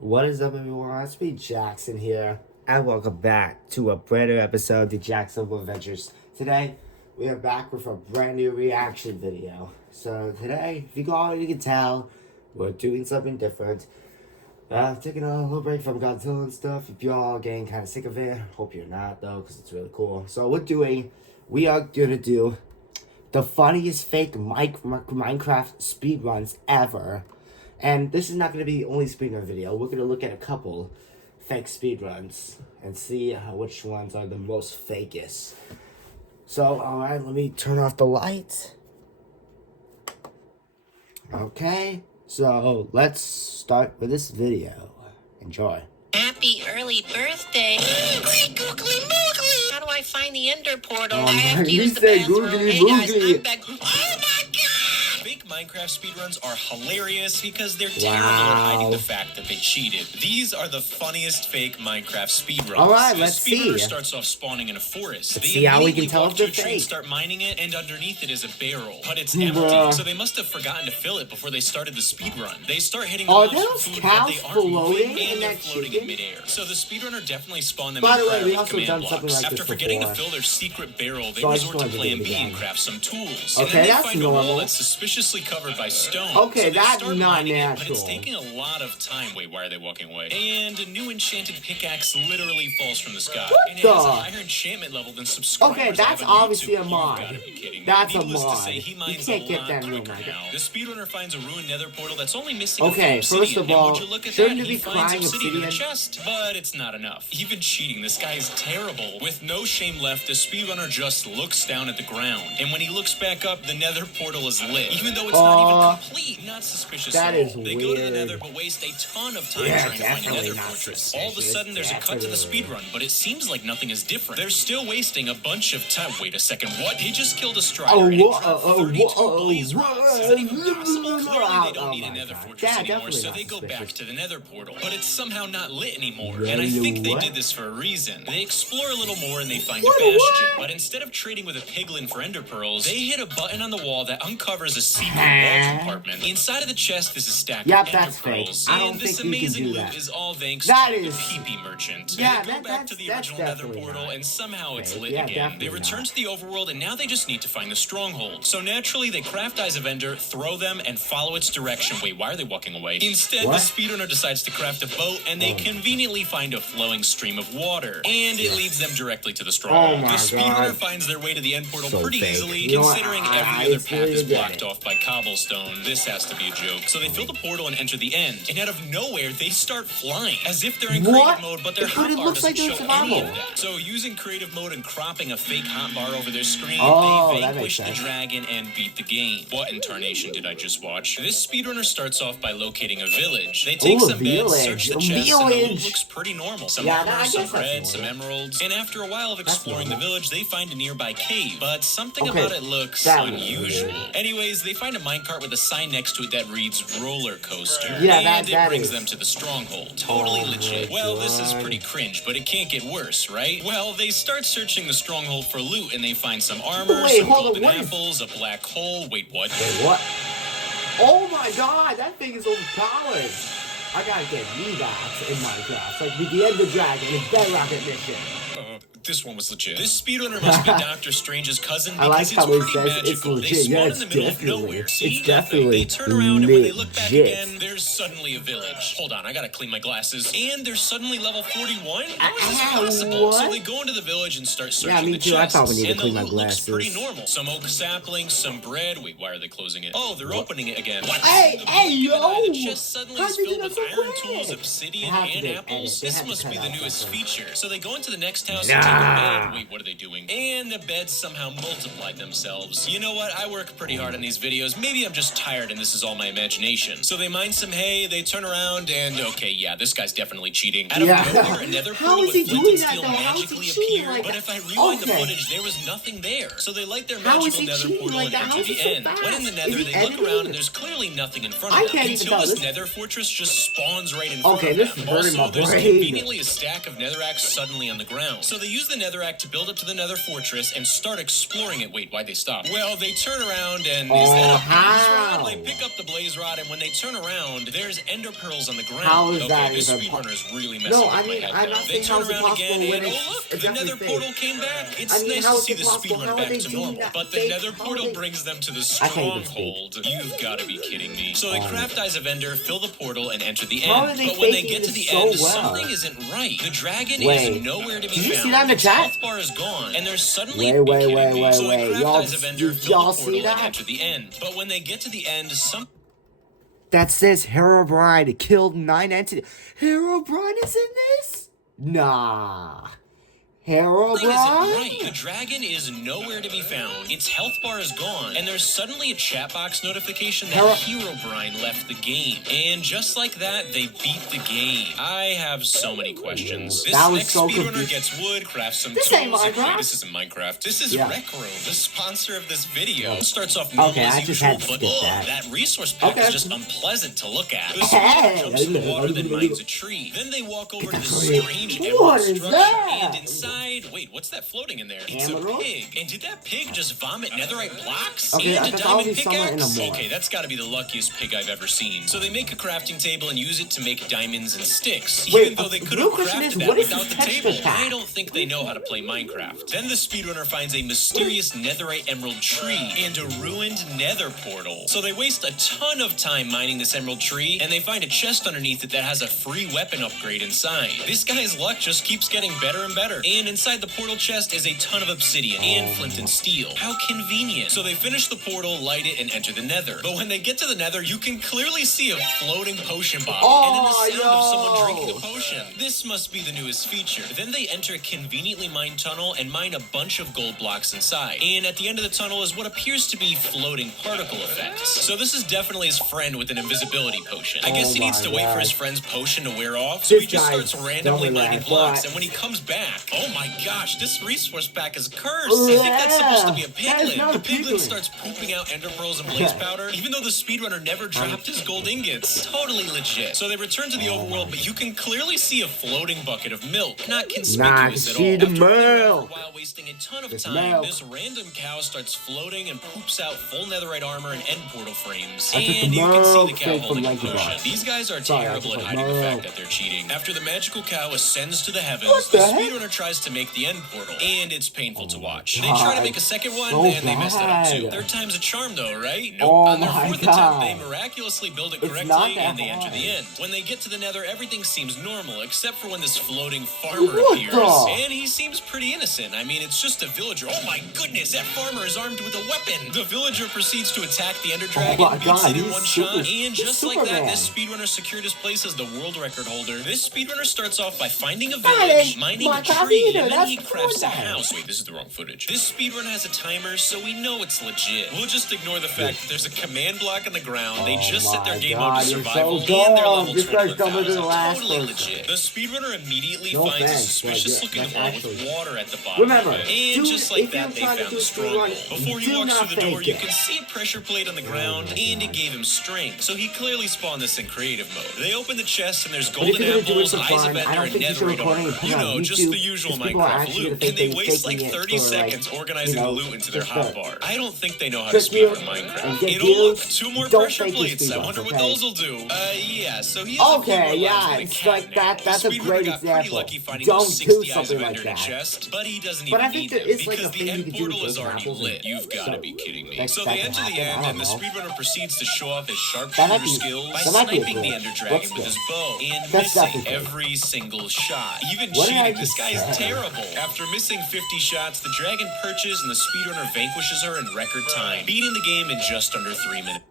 What is up, everyone? It's me, Jaxson here, and welcome back to a brand new episode of the Jaxson Adventures. Today, we are back with a brand new reaction video. So today, if you already can tell, we're doing something different. Taking a little break from Godzilla and stuff. If you're all getting kind of sick of it, hope you're not though, because it's really cool. So we are gonna do the funniest fake Minecraft speedruns ever. And this is not going to be the only speedrun video. We're going to look at a couple fake speedruns and see which ones are the most fakest. So, alright, let me turn off the lights. Okay, so let's start with this video. Enjoy. Happy early birthday. How do I find the ender portal? I have to you use the say bathroom. googly Hey guys, moogly. I'm back. Oh my god! Fake Minecraft speedruns are hilarious because they're terrible at hiding the fact that they cheated. These are the funniest fake Minecraft speedruns. Alright, let's the speedrunner see. starts off spawning in a forest. Let's They see how we can immediately tell walk if to a they're tree fake. and start mining it, and underneath it is a barrel. But it's empty, Bruh. so they must have forgotten to fill it before they started the speedrun. They start hitting the Are mobs those for food, cows but they aren't floating moving, in and they're that floating chicken? in midair. So the speedrunner definitely spawned them By in the way, we with also command done blocks. something like After this forgetting before. to fill their secret barrel, they So I just resort to wanted to plan do it B and again. craft some tools. Okay, and then they that's find a wall normal. that's suspiciously covered by stone. Okay, so they that's start not mining it, but it's natural. taking a lot of time. Wait, why are they walking away? And a new enchanted pickaxe literally falls from the sky. What and it has a the? higher enchantment level than subscribers. Okay, that's have on obviously YouTube. a mod. You've gotta be kidding me. That's a Needless to mod. say, he You mines can't a get lot that in real quicker life. now. The speedrunner finds a ruined nether portal that's only missing Okay, a full first obsidian. of all, and would you look at shouldn't that, you be he finds crying obsidian in the obsidian? chest. But it's not enough. Even cheating, this guy is terrible. With no shame left, the speedrunner just looks down at the ground. And when he looks back up, the nether portal is lit. Even though it's not even complete. Not suspicious that at is all. They go to the weird. nether but waste a ton of time Yeah, trying to find a definitely nether not fortress. All of a suspicious. sudden, there's a cut to the Definitely. speedrun, but it seems like nothing is different. They're still wasting a bunch of time. Wait a second, what? He just killed a strider and he dropped 32 blaze rods. Is that even possible? Clearly, they don't need a nether fortress anymore, so they go back to the nether portal. But it's somehow not lit anymore. And I think they did this for a reason. They explore a little more and they find a bastion. But instead of trading with a piglin for ender pearls, they hit a button on the wall that uncovers a secret wall compartment. Inside of the chest is a stack Yep, of that's ender fake. pearls. I don't And this think you can amazing do loot that. is all thanks That to is- the PP merchant. Yeah, They go back to the that's original nether definitely portal not and somehow it's fake. lit Yeah, again. They definitely return not. to the overworld and now they just need to find the stronghold. So naturally they craft Eyes of Ender, throw them, and follow its direction. Wait, why are they walking away? Instead, What? the speedrunner decides to craft a boat and they conveniently find a flowing stream of water. And it leads them directly to the stronghold. Oh my the speedrunner God. finds their way to the end portal So pretty fake. easily, You know what? considering I every other path really is get blocked it. off by cobblestone. This has to be a joke. So they fill the portal and enter the end. And out of nowhere, they start flying. As if they're in What? creative mode, but their But it hotbar looks like doesn't they're show any survival. of that. So using creative mode and cropping a fake hotbar over their screen, Oh, they that vanquish makes the sense. dragon and beat the game. What incarnation did I just watch? This speedrunner starts off by locating a village. They take Ooh, a some beds, village. search the A chest, and the loot village. looks pretty normal. Some Yeah, armor, I guess some that's bread, some normal. emeralds. And after a while of exploring the normal. village, they find a nearby cave. But something Okay, about it looks that was unusual. weird. Anyways, they find a minecart with a sign next to it that reads roller coaster. Yeah, and it that brings is- them to the stronghold. Totally Oh my legit. Well, this is God. pretty cringe, but it can't get worse, right? Well, they start searching the stronghold for loot and they find some armor, Wait, some hold on, golden what is- apples, a black hole. Wait, what? Wait, what? Oh my God, that thing is overpowered. I gotta get V-Box in Minecraft. Like with the Ender Dragon in Bedrock Edition. This one was legit. This speedrunner must be Doctor Strange's cousin I like because how it's it pretty says magical. it's They legit. spawn Yeah, in it's the middle of definitely- nowhere. See, it's definitely they turn around and when they look back legit. again, there's suddenly a village. Hold on, I gotta clean my glasses. And they're suddenly level 41? How is this possible? So what? they go into the village and start searching Yeah, me the too. I chests. probably need to and clean the my loot looks pretty glasses. normal. Some oak saplings, some bread. Wait, why are they closing it? Oh, they're opening it again. What? Hey, Given yo! that the chest suddenly How'd is you do filled that with so iron quick? tools, They obsidian, have to and do apples. edit. They This have to must cut be the out newest something. feature. So they go into the next house and take a Nah. bed. Wait, what are they doing? And the beds somehow multiplied themselves. You know what? I work pretty hard on these videos. Maybe I'm just tired and this is all my imagination. So they mine some hay, they turn around, and okay, yeah, this guy's definitely cheating. Out of Yeah. nowhere, another How portal is he with flint doing and that, steel though? How is he magically cheating appeared. like But that? if I rewind the Okay. footage, there was nothing there. So they light their How is magical he nether cheating portal like and that? How enter is he the so end. fast? When in the Is nether, he they look editing? around and there's clearly nothing in front I of them. can't even Until tell. this This- nether fortress just spawns right in front Okay, of this them. is burning Also, my there's brain. conveniently a stack of netherrack suddenly on the ground. So they use use the netherrack to build up to the nether fortress and start exploring it. Wait, why'd they stop? Well, they turn around and is that a blaze rod? They pick up the blaze rod, and when they turn around, there's ender pearls on the ground. How is that this even speedrunner's really messing with my head. I'm not They saying turn how is it around possible again, when and it's look, the nether portal came back. It's nice how to is see it the possible? speedrun How are back they to doing normal, that? but the Fake? nether How are portal they- brings them to the I can't even stronghold. You've got to be kidding me. So they craft Eyes of Ender, fill the portal, and enter the How are end. they But when they faking get to this the so end, well? something isn't right. The dragon Wait. is nowhere to be Did you found. see that in the Its chat? health bar is gone, and there's suddenly Wait, be kidding me. So they craft y'all, Eyes of Ender, did fill y'all the see portal, that? and enter the end. But when they get to the end, That says Herobrine killed 9 entities. Herobrine is in this? Nah. something isn't Herobrine? right. The dragon is nowhere to be found. Its health bar is gone, and there's suddenly a chat box notification that Herobrine left the game. And just like that, they beat the game. I have so many questions. This That was next so speedrunner confusing. gets wood, crafts some This tools. ain't Minecraft. This isn't Minecraft. This is Rec Room, the sponsor of this video. It starts off Okay, normal I as just usual, had to but skip that. that resource pack Okay. is just unpleasant to look at. The Hey. speedrunner jumps in the water, then mines a tree. Then they walk over to this strange What emerald is structure, that? and inside, wait, what's that floating in there? It's a Emerald? pig. And did that pig just vomit netherite blocks? Okay, and I a thought that would diamond be somewhere in pickaxe? a morph. Okay, that's gotta be the luckiest pig I've ever seen. So they make a crafting table and use it to make diamonds and sticks. Wait, even though they could real have question crafted is, that what is without this the texture table. pack? I don't think they know how to play Minecraft. Then the speedrunner finds a mysterious netherite emerald tree and a ruined nether portal. So they waste a ton of time mining this emerald tree, and they find a chest underneath it that has a free weapon upgrade inside. This guy's luck just keeps getting better and better. And inside the portal chest is a ton of obsidian and flint and steel. How convenient. So they finish the portal, light it, and enter the nether. But when they get to the nether, you can clearly see a floating potion bottle and then the sound of someone drinking a potion. This must be the newest feature. Then they enter a conveniently mined tunnel and mine a bunch of gold blocks inside. And at the end of the tunnel is what appears to be floating particle effects. So this is definitely his friend with an invisibility potion. I guess he needs to wait for his friend's potion to wear off, so This he just guy's starts randomly dumb mining ass, blocks. but- And when he comes back, oh my gosh, this resource pack is cursed. I think that's supposed to be a That is piglin. not The a piglin piglin. starts pooping out ender pearls and blaze powder, even though the speedrunner never dropped his gold ingots. Totally legit. So they return to the overworld, but you can clearly see a floating bucket of milk. Not conspicuous at all. see the After running around for a milk. while, wasting a ton of This time, milk. this random cow starts floating and poops out full netherite armor and end portal frames. I took the And you can see the milk cow straight holding a from Lanky potion. Box. These guys are Sorry, I terrible took at the hiding the fact milk. that they're cheating. After the magical cow ascends to the heavens, What the the heck? speedrunner tries to make the end portal, and it's painful to watch. They try to God, make a second one, so and they mess that up too. bad. Third time's a charm though, right? Nope. Oh On their my fourth God. attempt, they miraculously build it It's correctly, not that and they enter hard. the end. When they get to the nether, everything seems normal, except for when this floating farmer What appears. the? And he seems pretty innocent. I mean, it's just a villager. Oh my goodness, that farmer is armed with a weapon. The villager proceeds to attack the ender dragon, my beats God, it in he's one super- shot, and he's just like that, Superman. this speedrunner secured his place as the world record holder. This speedrunner starts off by finding a That village, ain't mining a my tree, computer, and then that's he crafts a Fortnite. house. Wait, this is the wrong footage. This speedrun has a timer, so we know it's legit. We'll just ignore the fact that there's a command block on the ground. They just set their my game God, mode to you're survival, so and they're dumb. level This guy's dumber than the 21,000. last Totally person. legit. The speedrunner immediately No finds a offense, suspicious but looking that's hole actually- with water at the bottom Remember, of it. And dude, just like if you're that, they trying to found do the a stronghold. speedrun, Before he do walks not through the door, fake you it. can see a pressure plate on the ground, and it gave him strength. So he clearly spawned this in creative mode. They open the chest, and there's But if golden you're gonna do it apples, for eyes of fun, I ender, don't and think you should netherite record it and armor. put You it on know, just YouTube, the usual because people are Minecraft actually gonna loot. think And they they're waste like faking it 30 for, like, seconds organizing you know, the loot into their just for- hotbar. I don't think they know how to Trick you speedrun Minecraft. and get It'll look views. 2 more Don't pressure fake your plates. I speedruns, wonder what okay? those will do. Yeah, so he has a few Okay, more yeah, lives than a it's cat like that. now. That's The a speedrunner great got pretty example. lucky finding Don't those do 60 eyes something of like ender in a that. chest, but he doesn't But I even think need there them is, like, because a the thing you end can do portal with is those already apples lit. and- You've got to so be kidding me. that- So that they can enter the happen, I end, don't and the know. speedrunner proceeds to show off his That might sharpshooter be- skills by that might be a sniping the goal. ender dragon Let's with go. his bow and That's missing definitely good. every single shot. Even What did I cheating, this just guy's say? terrible. After missing 50 shots, the dragon perches and the speedrunner vanquishes her in record time, beating the game in just under 3 minutes.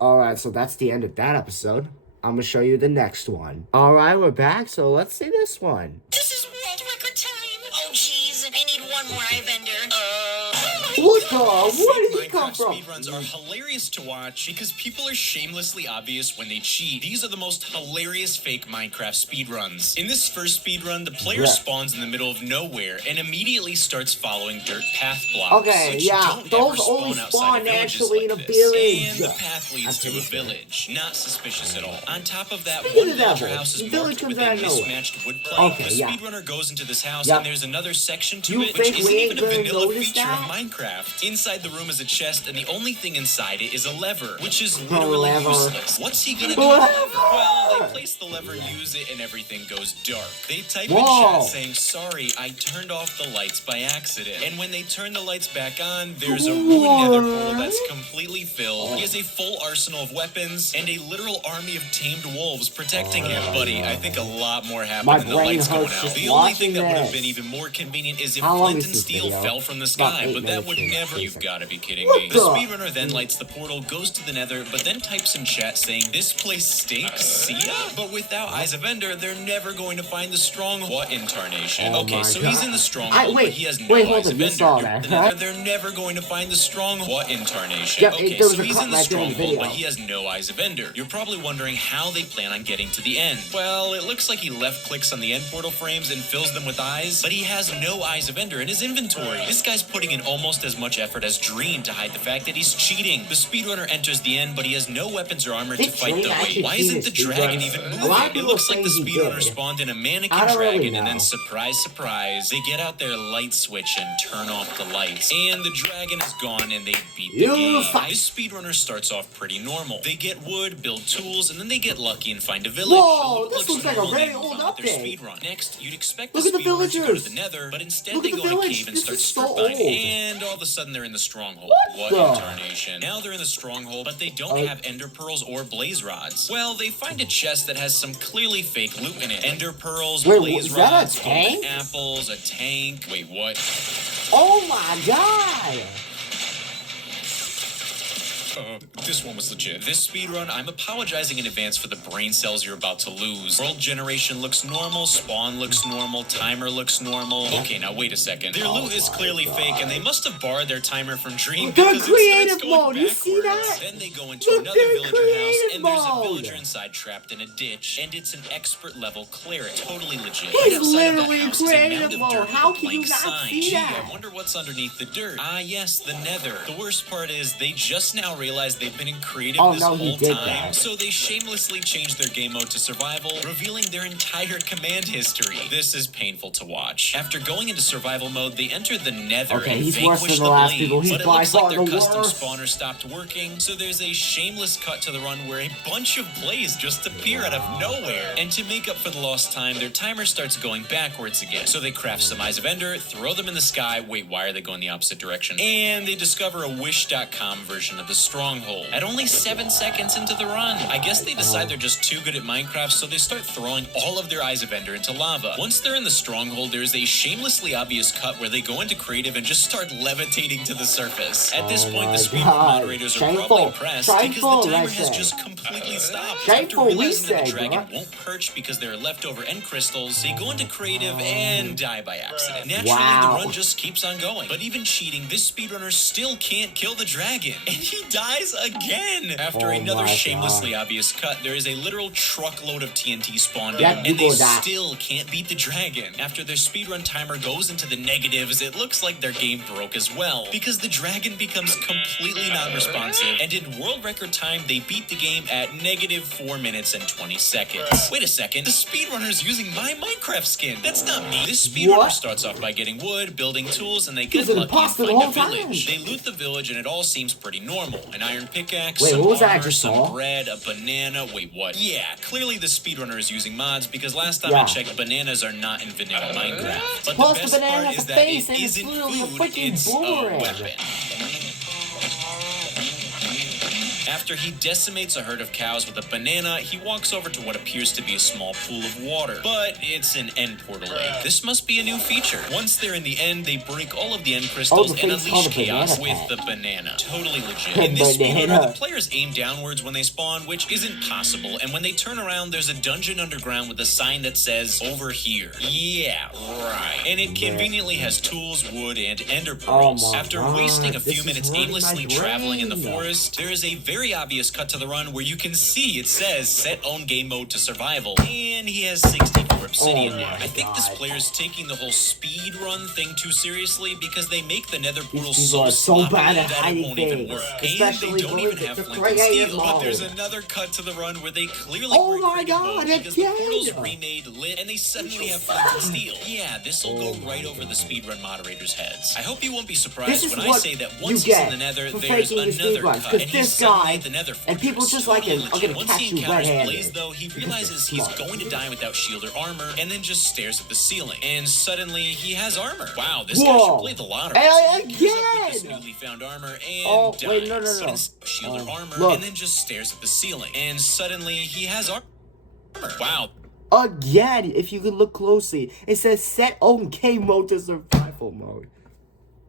Alright, so that's the end of that episode. I'm gonna show you the next one. Alright, we're back, so let's see this one. This is world record time. Oh, jeez. I need one more eye bender. What the? What are you come Minecraft from? speedruns are hilarious to watch because people are shamelessly obvious when they cheat. These are the most hilarious fake Minecraft speedruns. In this first speedrun, the player spawns in the middle of nowhere and immediately starts following dirt path blocks. Okay, which yeah, don't those ever only spawn spawn outside of naturally in a villages like this. village. And the path leads to a village. Not suspicious at all. On top of that, Speaking one of the villager devil, house is village marked comes with out a of nowhere. mismatched wood plank. Okay, The yeah. speedrunner goes into this house, Yep. and there's another section to You it, which think isn't we even ain't a gonna vanilla notice feature that? of Minecraft. Inside the room is a chest, and the only thing inside it is a lever, which is A literally lever. useless. What's he gonna do? Lever! Well, they place the lever, use it, and everything goes dark. They type in Whoa. chat saying, "Sorry, I turned off the lights by accident." And when they turn the lights back on, there's a ruined nether portal that's completely filled. He has a full arsenal of weapons and a literal army of tamed wolves protecting him. Buddy, I think a lot more happened My than the brain lights going hurts out. just The only thing watching that would have this. been even more convenient is if How long flint is and this steel video? fell from the About sky, 8 but that minutes would in. never. You've got to be kidding What me. The the? speedrunner then lights the portal, goes to the nether, but then types in chat saying, "This place stinks, see ya?" But without Eyes of Ender, they're never going to find the stronghold. What incarnation? Oh Okay, my so God. he's in the stronghold, wait, but he has no wait, hold Eyes on, of you Ender. saw that, huh? They're never going to find the stronghold. What incarnation? Yep, Okay, there was so a he's cut in the right there in the stronghold, video. but he has no Eyes of Ender. You're probably wondering how they plan on getting to the end. Well, it looks like he left clicks on the end portal frames and fills them with eyes, but he has no Eyes of Ender in his inventory. This guy's putting in almost as much effort as Dream to hide the fact that he's cheating. The speedrunner enters the end, but he has no weapons or armor to Did fight Dream the actually weight. Why cheat isn't his the dragon speedruns? even A lot of moving? It people looks like the say he speedrunner did. spawned in a mannequin I don't really dragon, and know. then surprise, surprise, they get out their light switch and turn off the lights. And the dragon is gone, and they beat the game. This speedrunner starts off pretty normal. They get wood, build tools, and then they get lucky and find a village. Whoa, The loot this looks like a normal, very they move old on with their update. speedrun. Next, you'd expect Look the at the speedrunner to go to villagers. the nether, but instead Look they at the go in a village. cave and This start is so strip mining. old. And all of a sudden they're in the stronghold. What the? incarnation? Now they're in the stronghold, but they don't have ender pearls or blaze rods. Well, they find a chest that has some clearly fake loot in it. Ender pearls, Wait, blaze is that a rods, golden tank? apples, a tank. Wait, what? Oh my God! This one was legit. This speedrun, I'm apologizing in advance for the brain cells you're about to lose. World generation looks normal, spawn looks normal, timer looks normal. Okay, now wait a second. Their loot is clearly fake, and they must have borrowed their timer from Dream They're because it creative starts going mode, you see backwards. that? Then they go into Look, another they're villager house, creative and there's a mode. villager inside trapped in a ditch, and it's an expert level cleric. Totally legit. He's Right outside of that literally house is a creative mound of mode. dirt with How a can you blank not sign. see Gee, that? I wonder what's underneath the dirt. Ah, yes, the nether. The worst part is they just now realize they've been in creative Oh, this no, he whole did time, that. so they shamelessly changed their game mode to survival, revealing their entire command history. This is painful to watch. After going into survival mode, they entered the nether Okay, and he's worse vanquished than the the last blades, people. He's but it by looks like far their the custom worst. spawner stopped working, so there's a shameless cut to the run where a bunch of blaze just appear out of nowhere. And to make up for the lost time, their timer starts going backwards again. So they craft some Eyes of Ender, throw them in the sky. Wait, why are they going the opposite direction? And they discover a Wish.com version of the stronghold. At only 7 seconds into the run, I guess they decide they're just too good at Minecraft, so they start throwing all of their Eyes of Ender into lava. Once they're in the stronghold, there's a shamelessly obvious cut where they go into creative and just start levitating to the surface. At this point, the speedrun moderators are probably impressed because the timer has just completely stopped. After realizing that the dragon won't perch because there are leftover end crystals, they go into creative and die by accident. Naturally, the run just keeps on going. But even cheating, this speedrunner still can't kill the dragon. And he dies again! After another shamelessly obvious cut, there is a literal truckload of TNT spawned in, and they still can't beat the dragon. After their speedrun timer goes into the negatives, it looks like their game broke as well, because the dragon becomes completely non-responsive, and in world record time, they beat the game at negative 4 minutes and 20 seconds. Wait a second, the speedrunner's using my Minecraft skin. That's not me. This speedrunner starts off by getting wood, building tools, and they get lucky and find a village. They loot the village, and it all seems pretty normal. An iron pickaxe, some armor, some bread, a banana. Wait, what? Yeah, clearly the speedrunner is using mods, because last time I checked, bananas are not in vanilla Minecraft. But the best part is that it isn't food, it's a weapon. After he decimates a herd of cows with a banana, he walks over to what appears to be a small pool of water. But it's an end portal egg. This must be a new feature. Once they're in the end, they break all of the end crystals and unleash chaos with the banana. Totally legit. In this speedrunner, the players aim downwards when they spawn, which isn't possible, and when they turn around, there's a dungeon underground with a sign that says, over here. Yeah, right. And it conveniently has tools, wood, and ender pearls. After wasting a few minutes aimlessly traveling in the forest, there is a very obvious cut to the run where you can see it says, set own game mode to survival, and he has 64 obsidian there. I think this player's taking the whole speed run thing too seriously because they make the nether portal so sloppy bad at that it won't even work. And they don't even have flint and steel. But there's another cut to the run where they clearly break mode because the portal's remade lit and they suddenly have flint and steel. Yeah, this'll go right over the speedrun moderators' heads. I hope you won't be surprised when I say that once he's in the nether, there's another cut, and he's suddenly at the nether fortress. And people just like him are gonna Once catch he you encounters red-handed. Blaze, though, he realizes he's going to die without shield or armor, and then just stares at the ceiling. And suddenly, he has armor. Wow, this guy should play the lottery. So he gears up with this newly found armor and dies. Wait, no. But shield or armor, and then just stares at the ceiling. And suddenly, he has armor. Wow. Again, if you can look closely, it says set own game mode to survival mode.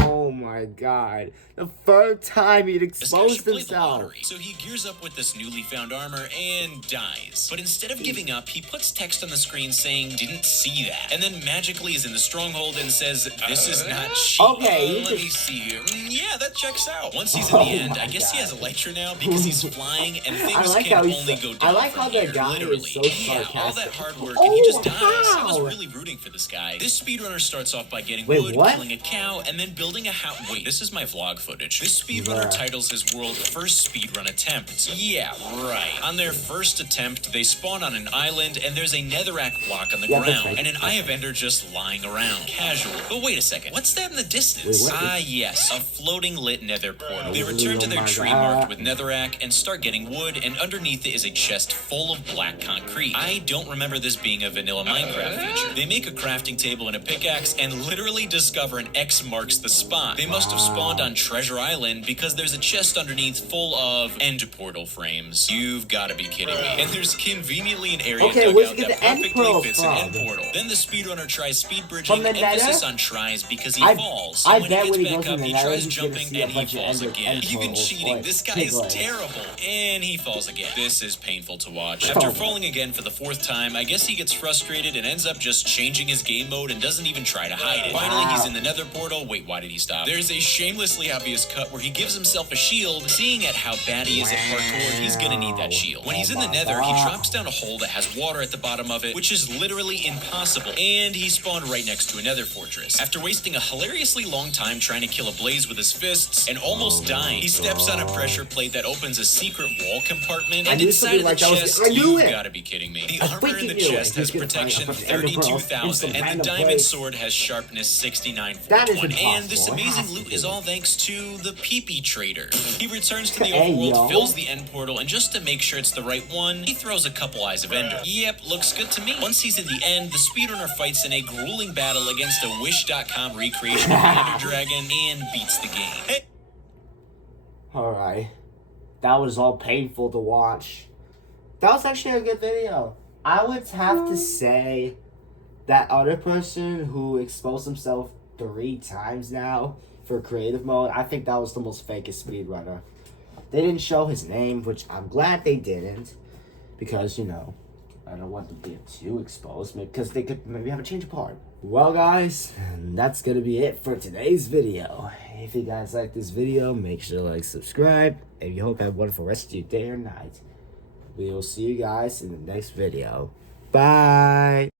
Oh my god. The third time he'd exposed himself. So he gears up with this newly found armor and dies. But instead of giving up, he puts text on the screen saying, didn't see that. And then magically is in the stronghold and says, this is not cheap. Okay. Let me see here. Yeah, that checks out. Once he's in the end, I guess he has Elytra now because he's flying and things can only go down. I like how the guy literally. is so Yeah, all that sarcastic. hard work and he just dies. I Wow. was really rooting for this guy. This speedrunner starts off by getting Wait, wood, what? killing a cow, and then building a house. Wait, this is my vlog footage. This speedrunner titles his world first speedrun attempt. Yeah, right. On their first attempt, they spawn on an island, and there's a netherrack block on the ground, and an Eye of Ender just lying around. Casual. But wait a second. What's that in the distance? Yes. A floating lit nether portal. They return to their tree marked with netherrack and start getting wood, and underneath it is a chest full of black concrete. I don't remember this being a vanilla Minecraft feature. They make a crafting table and a pickaxe, and literally discover an X marks the spot. They must have spawned on Treasure Island because there's a chest underneath full of end portal frames. You've got to be kidding me. And there's conveniently an area dug out that perfectly fits an end portal. Then the speedrunner tries speed bridging, emphasis on tries because he falls. And when he gets back up, he tries jumping and he falls again. Even cheating, this guy is terrible. And he falls again. This is painful to watch. After falling again for the fourth time, I guess he gets frustrated and ends up just changing his game mode and doesn't even try to hide it. Finally, he's in the nether portal. Wait, why did he stop? There's a shamelessly obvious cut where he gives himself a shield. Seeing at how bad he is at parkour, he's gonna need that shield. When he's in the nether, he drops down a hole that has water at the bottom of it, which is literally impossible. And he spawned right next to a nether fortress. After wasting a hilariously long time trying to kill a blaze with his fists and almost dying, he steps on a pressure plate that opens a secret wall compartment, and inside of the chest, you gotta be kidding me. The armor in the chest has protection 32,000, and the diamond sword has sharpness 6941. And this amazing loot is all thanks to the pee-pee trader. He returns to the overworld, fills the end portal, and just to make sure it's the right one, he throws a couple Eyes of Ender. Yep, looks good to me. Once he's in the end, the speedrunner fights in a grueling battle against a Wish.com recreation of the Ender Dragon and beats the game. Hey. Alright. That was all painful to watch. That was actually a good video. I would have to say that other person who exposed himself 3 times now for creative mode, I think that was the most fakest speedrunner. They didn't show his name, which I'm glad they didn't, because, you know, I don't want them to be too exposed, because they could maybe have a change of heart. Well, guys, that's gonna be it for today's video. If you guys like this video, make sure to like, subscribe, and you hope you have a wonderful rest of your day or night. We will see you guys in the next video. Bye!